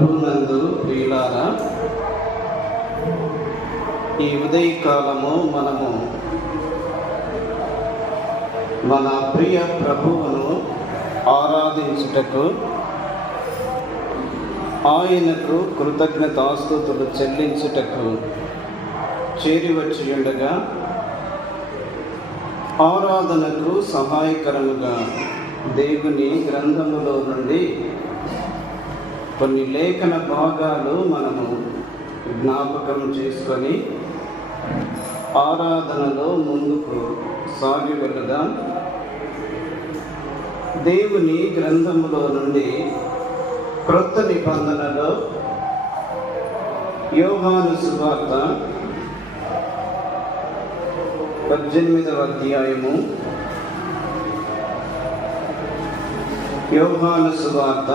ప్రభువునందు ప్రియులారా, ఈ ఉదయకాలము మనము మన ప్రియ ప్రభువును ఆరాధించుటకు, ఆయనకు కృతజ్ఞతాస్తుతులు చెల్లించుటకు చేరివచ్చి ఉండగా, ఆరాధనకు సహాయకరముగా దేవుని గ్రంథములో నుండి కొన్ని లేఖన భాగాలు మనము జ్ఞాపకం చేసుకొని ఆరాధనలో ముందుకు సాగి వెళదాం. దేవుని గ్రంథములో నుండి క్రొత్త నిబంధనలో యోహాను సువార్త 18వ అధ్యాయము, యోహాను సువార్త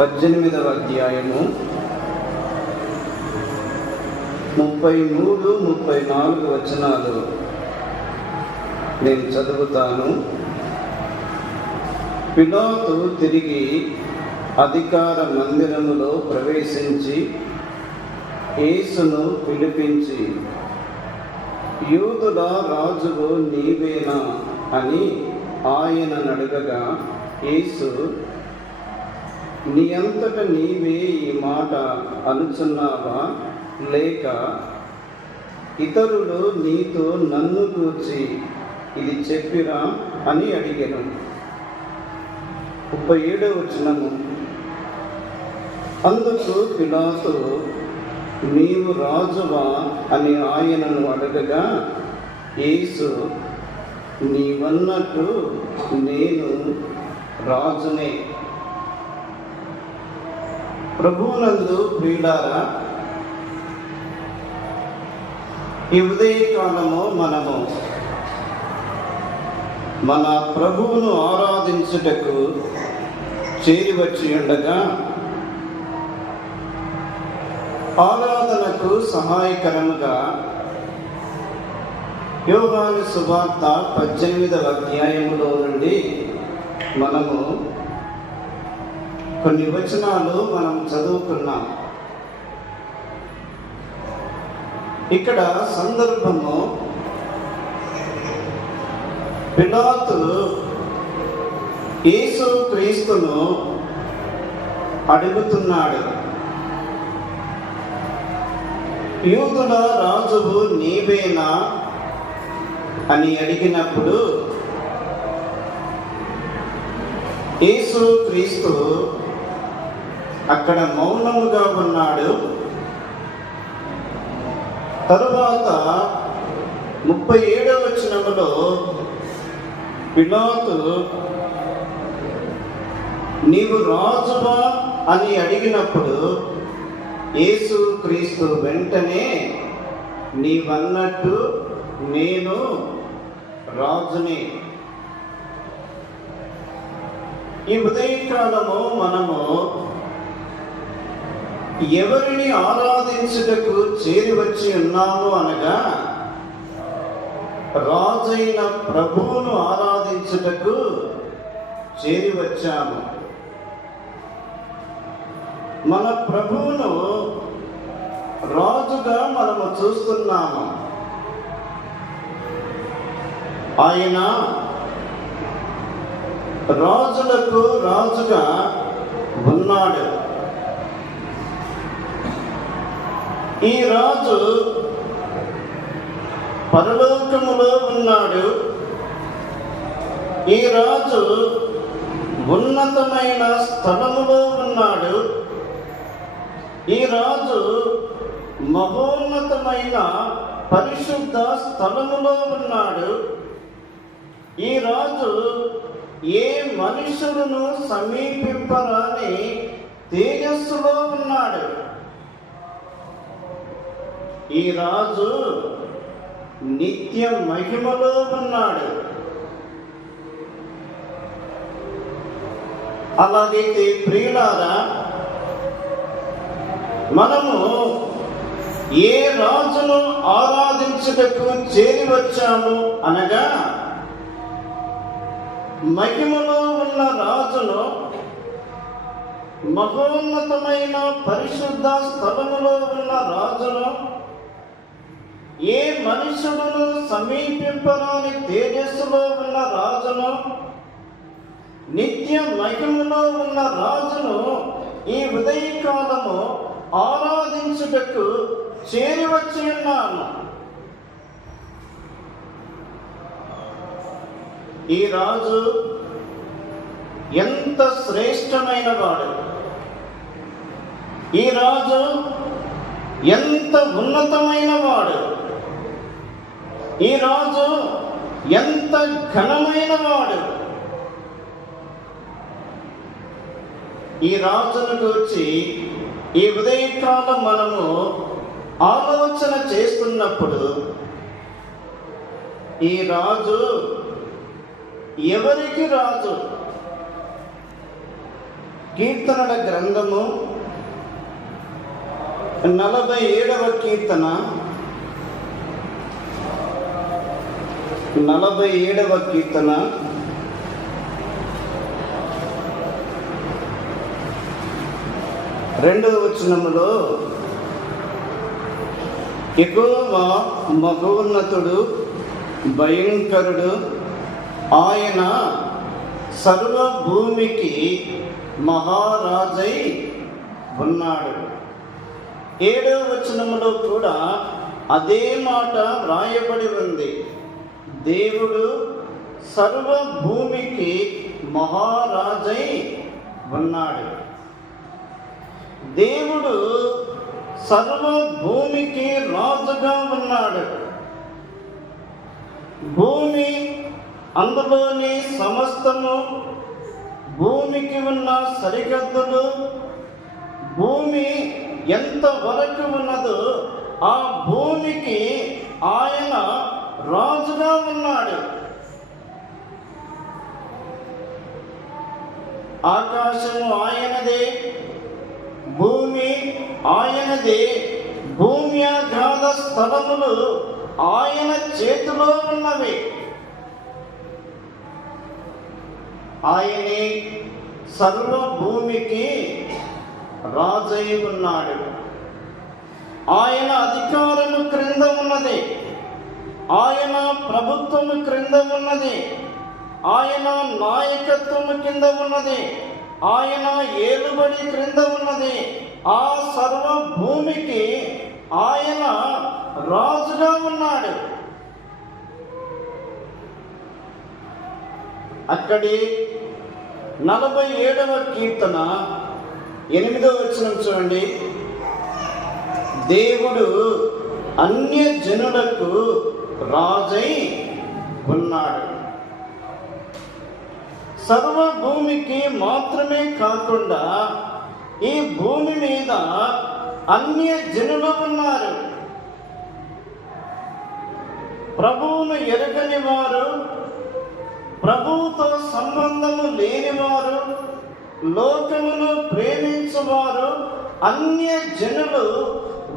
18వ అధ్యాయము 33-34 వచనాలు నేను చదువుతాను. పిలాతు తిరిగి అధికార మందిరములో ప్రవేశించి యేసును పిలిపించి, యూదుల రాజువు నీవేనా అని ఆయనను అడగగా, యేసు, నీ అంతట నీవే ఈ మాట అనుచున్నావా, లేక ఇతరులు నీతో నన్ను గూర్చి ఇది చెప్పిరా అని అడిగాను. 37వ వచనము, అందుకు పిలాతు, నీవు రాజువా అని ఆయనను అడగగా, యేసు, నీవన్నట్టు నేను రాజునే. ప్రభువునందు ప్రియులారా, ఈ ఉదయకాలము మనము మన ప్రభువును ఆరాధించుటకు చేరివచ్చి ఉండగా, ఆరాధనకు సహాయకరముగా యోహాను సువార్త 18వ అధ్యాయములో నుండి మనము కొన్ని వచనాలు మనం చదువుకున్నాం. ఇక్కడ సందర్భము, పిలాతు యేసు క్రీస్తును అడుగుతున్నాడు, యూదుల రాజువు నీవేనా అని అడిగినప్పుడు, యేసు క్రీస్తు అక్కడ మౌనముగా ఉన్నాడు. తరువాత 37వ వచనములో పిలాతు, నీవు రాజువా అని అడిగినప్పుడు యేసు క్రీస్తు వెంటనే, నీవన్నట్టు నేను రాజునే. ఈ ఉదయకాలము మనము ఎవరిని ఆరాధించుటకు చేరివచ్చి ఉన్నాము అనగా, రాజైన ప్రభువును ఆరాధించుటకు చేరివచ్చాము. మన ప్రభువును రాజుగా మనము చూస్తున్నాము. ఆయన రాజులకు రాజుగా ఉన్నాడు. ఈ రాజు పరలోకములో ఉన్నాడు. ఈ రాజు ఉన్నతమైన స్థలములో ఉన్నాడు. ఈ రాజు మహోన్నతమైన పరిశుద్ధ స్థలములో ఉన్నాడు. ఈ రాజు ఏ మనుషులను సమీపింపరాని తేజస్సులో ఉన్నాడు. ఈ రాజు నిత్య మహిమలో ఉన్నాడు. అలాగైతే ప్రియులారా, మనము ఏ రాజును ఆరాధించుటకు చేరి వచ్చాము అనగా, మహిమలో ఉన్న రాజును మహోన్నతమైన పరిశుద్ధ స్థలములో ఉన్న రాజును, ఏ మనుషుడును సమీపింపరాని తేజస్సులో ఉన్న రాజును, నిత్య మహిమలో ఉన్న రాజును ఈ ఉదయకాలము ఆరాధించుటకు చేరివచ్చి ఉన్నాను. ఈ రాజు ఎంత శ్రేష్టమైన వాడు! ఈ రాజు ఎంత ఉన్నతమైన వాడు! ఈ రాజు ఎంత ఘనమైన వాడు! ఈ రాజును గురించి ఈ ఉదయకాలం మనము ఆలోచన చేస్తున్నప్పుడు, ఈ రాజు ఎవరికి రాజు? కీర్తనల గ్రంథము 47వ కీర్తన 47వ కీర్తన 2వ వచనములో, యెహోవా మహోన్నతుడు, భయంకరుడు, ఆయన సర్వభూమికి మహారాజై ఉన్నాడు. 7వ వచనములో కూడా అదే మాట వ్రాయబడి ఉంది. దేవుడు సర్వభూమికి మహారాజై ఉన్నాడు. దేవుడు సర్వభూమికి రాజుగా ఉన్నాడు. భూమి, అందులోని సమస్తము, భూమికి ఉన్న సరిహద్దులు, భూమి ఎంత వరకు ఉన్నదో ఆ భూమికి ఆయన రాజుగా ఉన్నాడు. ఆకాశము ఆయనదే, భూమి ఆయనదే, భూమి అగాధ స్థలములు ఆయన చేతిలో ఉన్నవి. ఆయనే సర్వభూమికి రాజై ఉన్నాడు. ఆయన అధికారము క్రింద ఉన్నది, ఆయన ప్రభుత్వము క్రింద ఉన్నది, ఆయన నాయకత్వము కింద ఉన్నది, ఆయన ఏలుబడి క్రింద ఉన్నది. ఆ సర్వభూమికి ఆయన రాజుగా ఉన్నాడు. అక్కడి 47వ కీర్తన 8వ వచనం చూడండి. దేవుడు అన్య జనులకు రాజై ఉన్నాడు. సర్వభూమికి మాత్రమే కాకుండా ఈ భూమి మీద అన్య జనులు ఉన్నారు. ప్రభువును ఎరగని వారు, ప్రభువుతో సంబంధము లేనివారు, లోకమును ప్రేమించువారు, అన్య జనులు,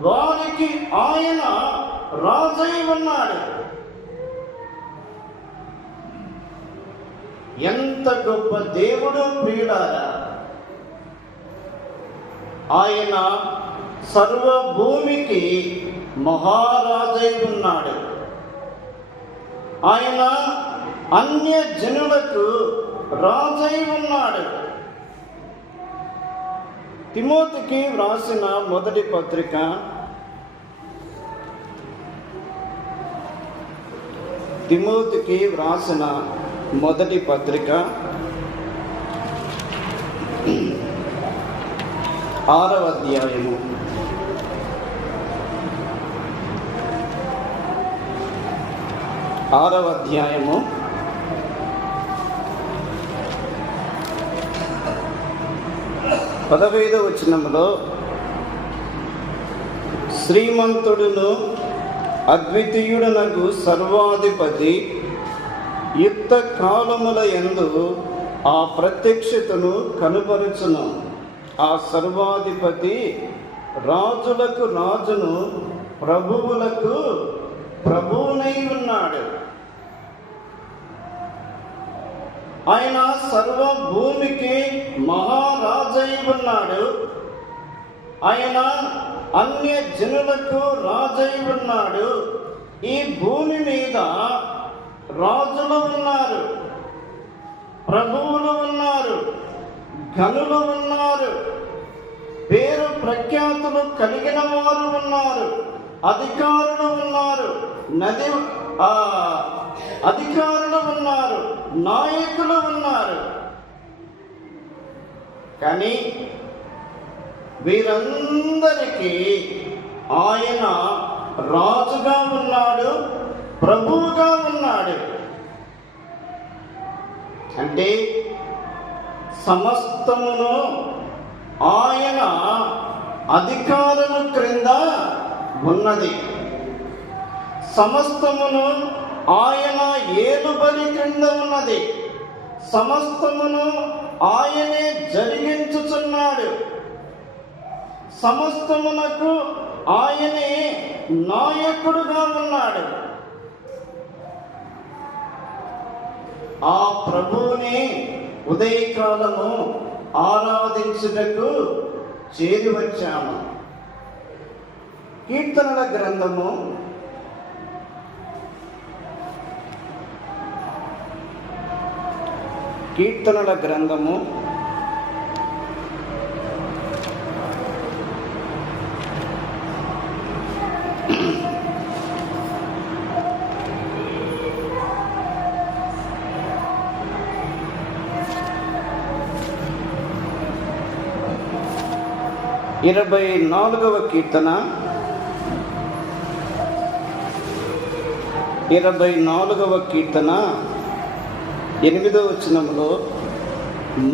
వారికి ఆయన రాజై ఉన్నాడు. ఎంత గొప్ప దేవుడు ప్రియులారా! ఆయన సర్వభూమికి మహారాజై ఉన్నాడు. ఆయన అన్య జనులకు రాజై ఉన్నాడు. తిమోతికి వ్రాసిన మొదటి పత్రిక 6వ అధ్యాయము 6వ అధ్యాయము 15వ వచనములో, శ్రీమంతుడును అద్వితీయుడనగు సర్వాధిపతి యుక్త కాలముల యందు ఆ ప్రత్యక్షతను కనుపరుచును. ఆ సర్వాధిపతి రాజులకు రాజును, ప్రభువులకు ప్రభువునై ఉన్నాడు. ఆయన సర్వ భూమికి మహారాజై ఉన్నాడు. ఆయన అన్య జనులకు రాజై ఉన్నాడు. ఈ భూమి మీద రాజులు ఉన్నారు, ప్రభువులు ఉన్నారు, ఘనులు ఉన్నారు, పేరు ప్రఖ్యాతులు కలిగిన వారు ఉన్నారు, అధికారులు ఉన్నారు, అధికారులు ఉన్నారు, నాయకులు ఉన్నారు. కానీ వీరందరికీ ఆయన రాజుగా ఉన్నాడు, ప్రభువుగా ఉన్నాడు. అంటే సమస్తమును ఆయన అధికారము క్రింద ఉన్నది. సమస్తమును ఆయన ఏలుబడి క్రింద ఉన్నది. సమస్తమును ఆయనే జరిగించుచున్నాడు. సమస్తమునకు ఆయనే నాయకుడుగా ఉన్నాడు. ఆ ప్రభువుని ఉదయకాలము ఆరాధించుటకు చేరి వచ్చాము. కీర్తనల గ్రంథము 24వ కీర్తన 8వ వచనములో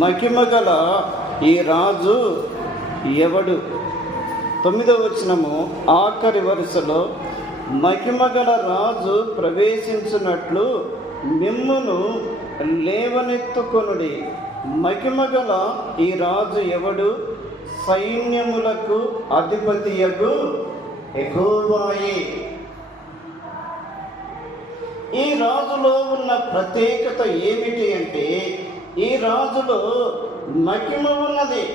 మహిమగల ఈ రాజు ఎవడు? 9వ వచనము ఆఖరి వరుసలో మహిమగల రాజు ప్రవేశించున్నట్లు మిమ్మును లేవనెత్తుకొనుడి. మహిమగల ఈ రాజు ఎవడు? సైన్యములకు అధిపతియగు యెహోవాయే. ఈ రాజులో ఉన్న ప్రత్యేకత ఏమిటి అంటే, ఈ రాజులో మహిమ ఉన్నది,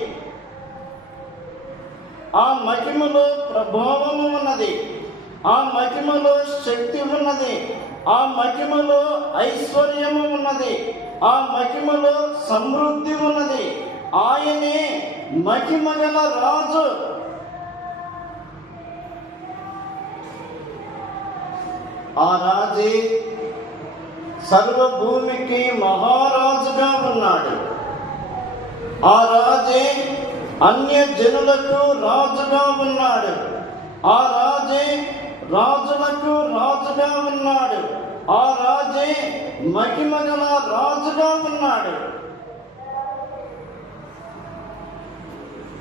ఆ మహిమలో ప్రభావము ఉన్నది, ఆ మహిమలో శక్తి ఉన్నది, ఆ మహిమలో ఐశ్వర్యము ఉన్నది, ఆ మహిమలో సమృద్ధి ఉన్నది. ఆయనే మహిమగల రాజు. ఆ రాజే సర్వభూమికి మహారాజుగా ఉన్నాడు. ఆ రాజే అన్య జనులకు రాజుగా ఉన్నాడు. ఆ రాజే రాజులకు రాజుగా ఉన్నాడు. ఆ రాజే మహిమగల రాజుగా ఉన్నాడు.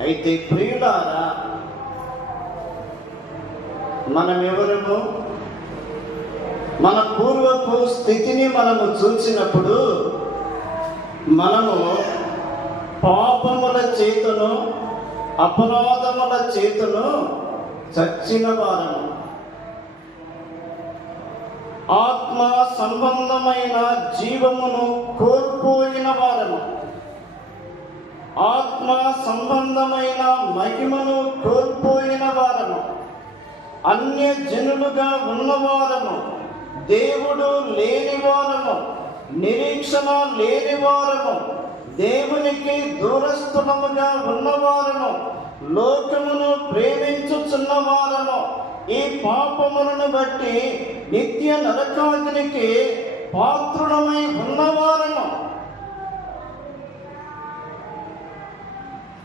అయితే ప్రియులారా, మనమెవరము? మన పూర్వపు స్థితిని మనము చూసినప్పుడు మనము పాపముల చేతును అపరాధముల చేతును చచ్చిన వారము, ఆత్మ సంబంధమైన జీవమును కోల్పోయిన వారము, ఆత్మ సంబంధమైన మహిమను కోల్పోయిన వారము, అన్య జనులుగా ఉన్నవారము, దేవుడు లేనివారము, నిరీక్షణ లేనివారము, దేవునికి దూరస్థులముగా ఉన్నవారము, లోకమును ప్రేమించుచున్నవారము, ఈ పాపములను బట్టి నిత్య నరకాగ్నికి పాత్రులమై ఉన్నవారము.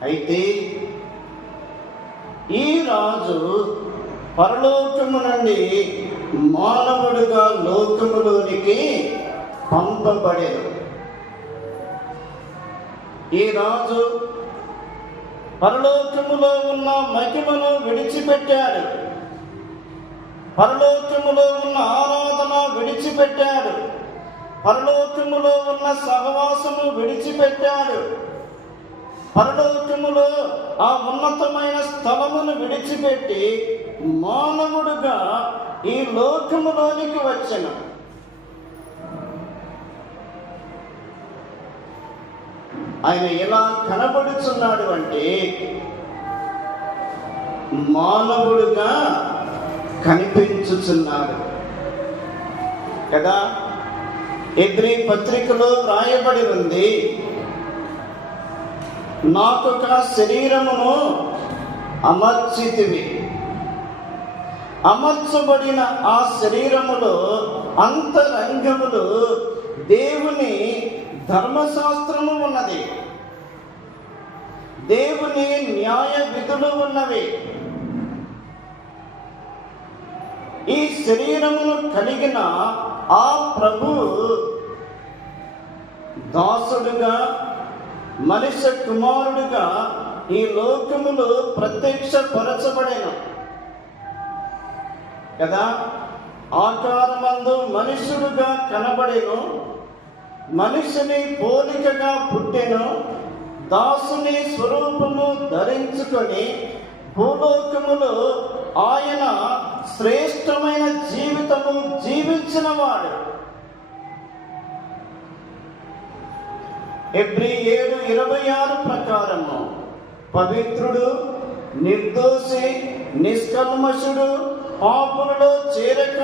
అయితే ఈ రాజు పరలోకము నుండి మానవుడుగా లోకములోనికి పంపబడేది. ఈ రాజు పరలోకములో ఉన్న మహిమను విడిచిపెట్టాడు, పరలోకములో ఉన్న ఆరాధన విడిచిపెట్టాడు, పరలోకములో ఉన్న సహవాసము విడిచిపెట్టాడు, పరలోకములో ఆ ఉన్నతమైన స్థలమును విడిచిపెట్టి మానవుడుగా ఈ లోకములోనికి వచ్చెను. ఆయన ఎలా కనబడుచున్నాడు అంటే మానవుడుగా కనిపించుచున్నాడు కదా. హెబ్రీ పత్రికలో రాయబడి ఉంది, నాకొక శరీరమును అమర్చితివి. అమర్చబడిన ఆ శరీరములో అంతరంగములు దేవుని ధర్మశాస్త్రము ఉన్నది, దేవుని న్యాయ విధులు ఉన్నవి. ఈ శరీరమును కలిగిన ఆ ప్రభు దాసుడుగా, మనిషి కుమారుడుగా ఈ లోకములో ప్రత్యక్షపరచబడెను కదా. ఆకారమందు మనుషుడుగా కనబడెను, మనిషిని పోలికగా పుట్టెను, దాసుని స్వరూపము ధరించుకొని భూలోకములో ఆయన శ్రేష్టమైన జీవితము జీవించిన వాడు. హెబ్రీ 7:26 ప్రకారము పవిత్రుడు, నిర్దోషి, నిష్కల్మషుడు, పాపులలో చేరక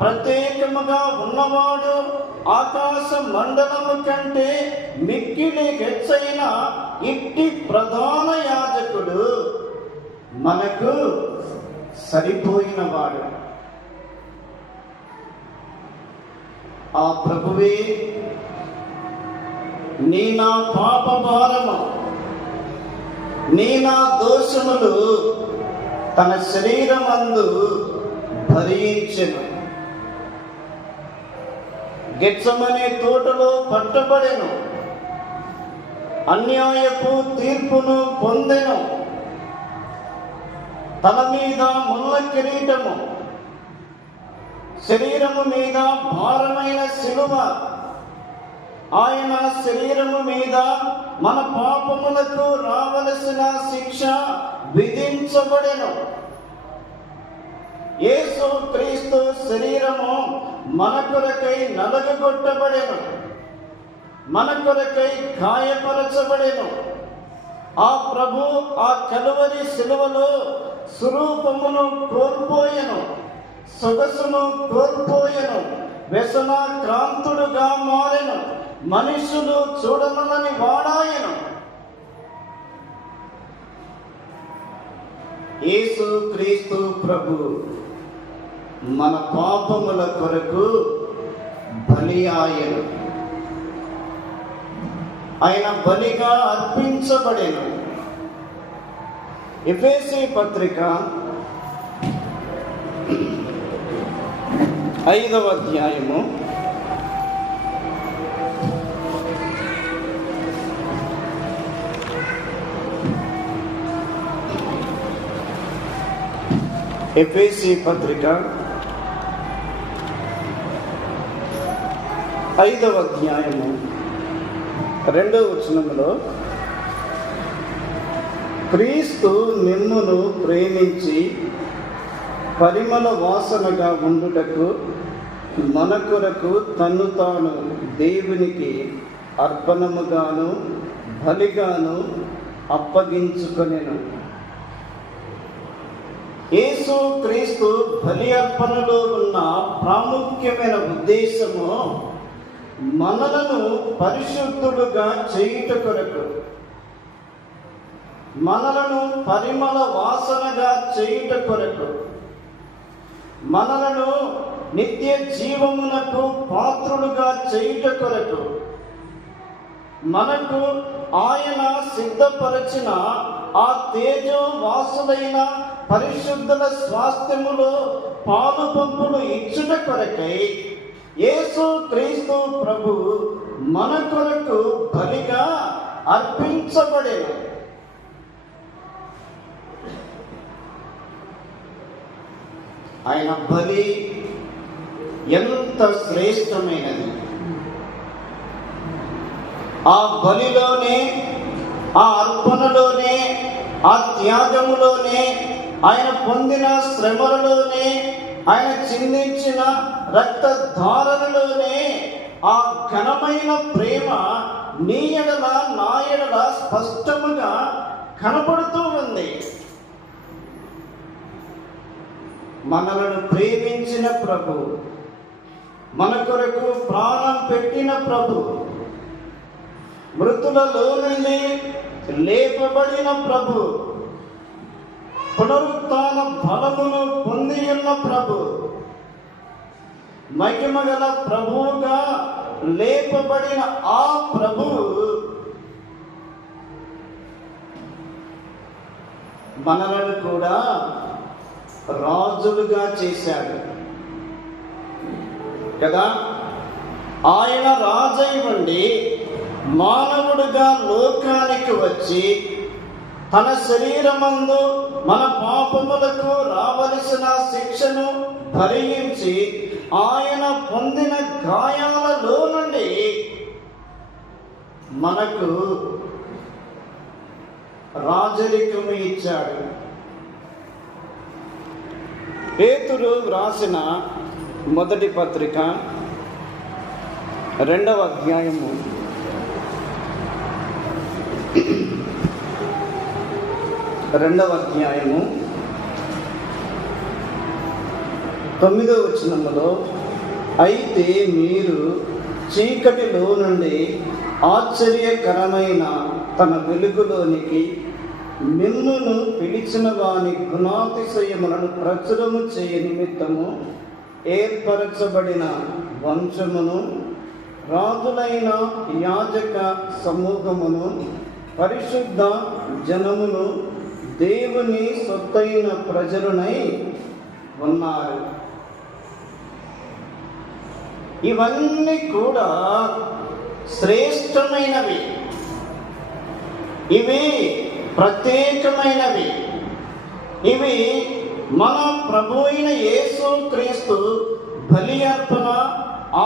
ప్రత్యేకముగా ఉన్నవాడు, ఆకాశ మండలము కంటే మిక్కిలి హెచ్చైన ఇట్టి ప్రధాన యాజకుడు మనకు సరిపోయినవాడు. ఆ ప్రభువే నీ నా పాప భారము, నీ నా దోషములు తన శరీరమందు భరించెను. గెత్సెమనే తోటలో పట్టబడెను, అన్యాయపు తీర్పును పొందెను. తల మీద ముళ్ళ కిరీటము, శరీరము మీద భారమైన శిలువ, ఆయన శరీరము మీద మన పాపములకు రావలసిన శిక్ష విధించబడెను. యేసు క్రీస్తు శరీరము మన కొరకై నలగగొట్టబడెను, మన కొరకై గాయపరచబడెను. ఆ ప్రభు ఆ కలువరి శిలువలో స్వరూపమును కోల్పోయెను, సొగసును కోల్పోయెను, వ్యసనాక్రాంతుడుగా మారెను, మనుషులు చూడమని వాడాయను. యేసు క్రీస్తు ప్రభు మన పాపముల కొరకు బలి ఆయను, ఆయన బలిగా అర్పించబడెను. ఎఫెసీ పత్రిక 5వ అధ్యాయము 5వ అధ్యాయము 2వ వచనములో, క్రీస్తు మిమ్మును ప్రేమించి పరిమళ వాసనగా ఉండుటకు మన కొరకు తన్ను తాను దేవునికి అర్పణముగాను బలిగాను అప్పగించుకొనెను. యేసు క్రీస్తు బలి అర్పణలో ఉన్న ప్రాముఖ్యమైన ఉద్దేశము మనలను పరిశుద్ధుడుగా చేయుట కొరకు, మనలను పరిమళ వాసనగా చేయుట కొరకు, మనలను నిత్య జీవమునకు పాత్రులుగా చేయుట కొరకు, మనకు ఆయన సిద్ధపరచిన ఆ తేజో వాసులైన పరిశుద్ధుల స్వాస్థ్యములో పాలు పంపులు ఇచ్చుట కొరకై యేసు క్రీస్తు ప్రభు మన కొరకు బలిగా అర్పించబడెను. ఆయన బలి ఎంత శ్రేష్టమైనది! ఆ బలిలోనే, ఆ అర్పణలోనే, ఆ త్యాగములోనే, ఆయన పొందిన శ్రమలలోనే, ఆయన చిందించిన రక్తధారలోనే ఆ ఘనమైన ప్రేమ నీ ఎడల నా ఎడల స్పష్టముగా కనపడుతూ ఉంది. మనలను ప్రేమించిన ప్రభు, మన కొరకు ప్రాణం పెట్టిన ప్రభు, మృతులలో నుండి లేపబడిన ప్రభు, పునరుత్థాన బలమును పొంది ఉన్న ప్రభు, మహిమగల ప్రభువుగా లేపబడిన ఆ ప్రభువు మనలను కూడా రాజులుగా చేశాడు కదా. ఆయన రాజై ఉండి మానవుడుగా లోకానికి వచ్చి తన శరీరమందు మన పాపములకు రావలసిన శిక్షను భరించి ఆయన పొందిన గాయాలలో నుండి మనకు రాజరికము ఇచ్చాడు. పేతురు వ్రాసిన మొదటి పత్రిక 2వ అధ్యాయము 9వ వచనములో, అయితే మీరు చీకటిలో నుండి ఆశ్చర్యకరమైన తన వెలుగులోనికి మిమ్మును పిలిచిన వాని గుణాతిశయములను ప్రచురము చేయ నిమిత్తము ఏర్పరచబడిన వంశమును, రాజులైన యాజక సమూహమును, పరిశుద్ధ జనమును, దేవుని సొత్తైన ప్రజలునై ఉన్నారు. ఇవన్నీ కూడా శ్రేష్టమైనవి, ఇవి ప్రత్యేకమైనవి, ఇవి మన ప్రభు అయిన యేసు క్రీస్తు బలి అర్పణ,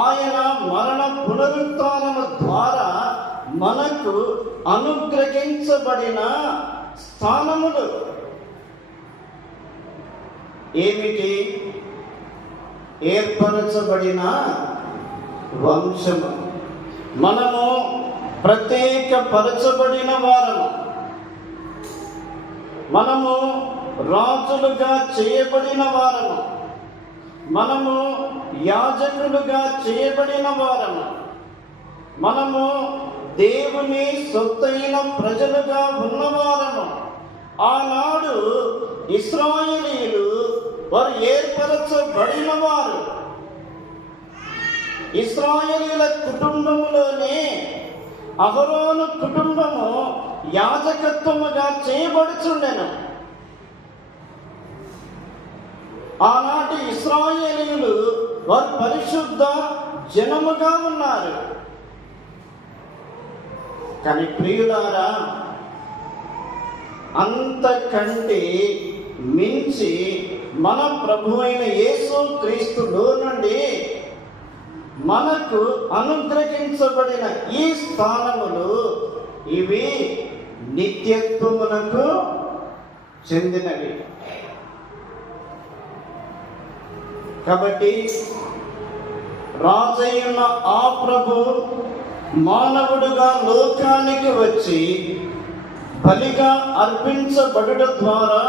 ఆయన మరణ పునరుత్థానము ద్వారా మనకు అనుగ్రహించబడిన స్థానములు. ఏమిటి? ఏర్పరచబడిన వంశము. మనము ప్రత్యేకపరచబడిన వారము, మనము రాజులుగా చేయబడిన వారము, మనము యాజకులుగా చేయబడిన వారము, మనము దేవుని సొత్తైన ప్రజలుగా ఉన్నవారము. ఆనాడు ఇశ్రాయేలీయులు వారు ఏర్పరచబడిన వారు. ఇశ్రాయేలీయుల కుటుంబములోనే అహరోను కుటుంబము యాజకత్వముగా చేయబడుచుండెను. ఆనాటి ఇశ్రాయేలీయులు వారు పరిశుద్ధ జనముగా ఉన్నారు. కానీ ప్రియులారా, అంతకంటే మించి మన ప్రభు అయిన యేసు క్రీస్తులో నుండి మనకు అనుగ్రహించబడిన ఈ స్థానములు, ఇవి నిత్యత్వమునకు చెందినవి. కాబట్టి రాజైన ఆ ప్రభు మానవుడుగా లోకానికి వచ్చి బలిగా అర్పించబడుట ద్వారా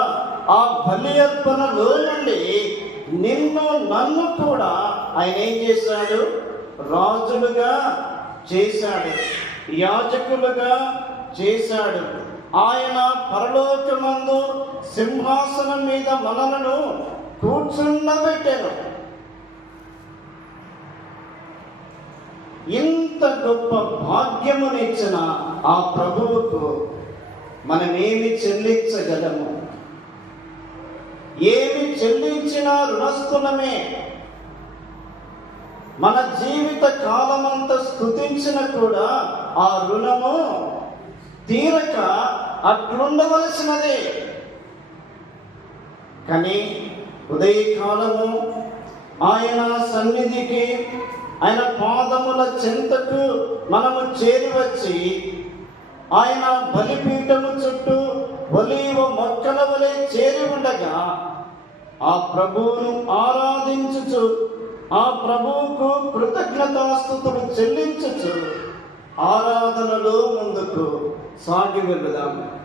ఆ బలి అర్పణలో నుండి నిన్ను నన్ను కూడా ఆయన ఏం చేశాడు? రాజులుగా చేశాడు, యాజకులుగా చేశాడు. ఆయన పరలోకమందు సింహాసనం మీద మనలను కూర్చుండబెట్టాను. ఇంత గొప్ప భాగ్యమునిచ్చిన ఆ ప్రభువుకు మనమేమి చెల్లించగలము? ఏమి చెల్లించినా రుణస్థులమే. మన జీవిత కాలమంతా స్తుతించిన కూడా ఆ రుణము తీరక అట్లుండవలసినదే. కానీ ఉదయకాలము ఆయన సన్నిధికి, ఆయన పాదముల చెంతకు మనము చేరి వచ్చి ఆయన బలిపీఠము చుట్టూ ఒలీవ మొక్కల వలె చేరి ఉండగా ఆ ప్రభువును ఆరాధించుచు, ఆ ప్రభువుకు కృతజ్ఞతాస్తుతులు చెల్లించుచు ఆరాధనలో ముందుకు సాగి వెళ్దాం.